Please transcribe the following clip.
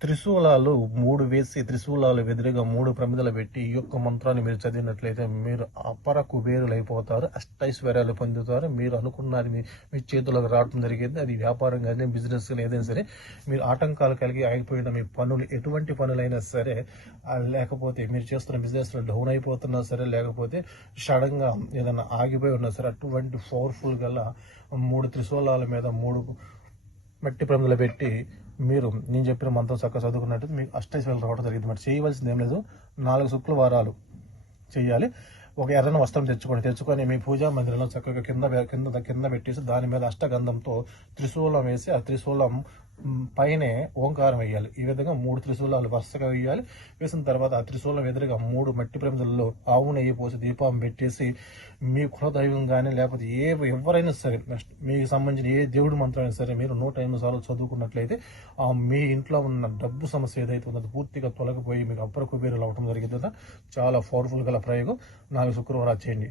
త్రిశూలాలు మూడు వేసి త్రిశూలాలు ఎదురుగా మూడు ప్రమిదలు పెట్టి ఈ యొక్క మంత్రాన్ని మీరు చదివినట్లయితే మీరు అపర కుబేరులు అయిపోతారు అష్టైశ్వర్యాలు పొందుతారు. మీరు అనుకున్నది మీ చేతులకు రావడం జరిగింది. అది వ్యాపారం కానీ బిజినెస్ కానీ ఏదైనా సరే మీరు ఆటంకాలు కలిగి ఆగిపోయిన మీ పనులు ఎటువంటి పనులైనా సరే లేకపోతే మీరు చేస్తున్న బిజినెస్లో డౌన్ అయిపోతున్నా సరే లేకపోతే సడన్గా ఏదైనా ఆగిపోయి ఉన్నా సరే అటువంటి పవర్ఫుల్ గల మూడు త్రిశూలాల మీద మూడు మట్టి ప్రమిదలు పెట్టి మీరు నేను చెప్పిన మంత్రం చక్కగా చదువుకున్నట్టు మీకు అష్టైశ్వర్యాలు రావడం జరిగింది. మరి చేయవలసింది ఏం లేదు నాలుగు శుక్రవారాలు చేయాలి. ఒక ఎర్రని వస్త్రం తెచ్చుకొని తెచ్చుకొని మీ పూజా మందిరంలో చక్కగా కింద కింద కింద పెట్టేసి దాని మీద అష్టగంధంతో త్రిశూలం వేసి ఆ త్రిశూలం పైనే ఓంకారం వేయాలి. ఈ విధంగా మూడు త్రిశూలాలు వరుసగా వేయాలి. వేసిన తర్వాత ఆ త్రిశూలం ఎదురుగా మూడు మట్టి ప్రమిదల్లో ఆవు నెయ్యి పోసి దీపం పెట్టేసి మీ కులదైవం కానీ లేకపోతే ఏ ఎవరైనా సరే మీకు సంబంధించిన ఏ దేవుడి మంత్రం అయినా సరే మీరు నూట ఎనిమిది సార్లు చదువుకున్నట్లయితే ఆ మీ ఇంట్లో ఉన్న డబ్బు సమస్య ఏదైతే ఉందో పూర్తిగా తొలగిపోయి మీకు అప్పర కుబేరులు అవటం జరిగింది చాలా పవర్ఫుల్ గల ప్రయోగం. నాలుగు శుక్రవారం చేయండి.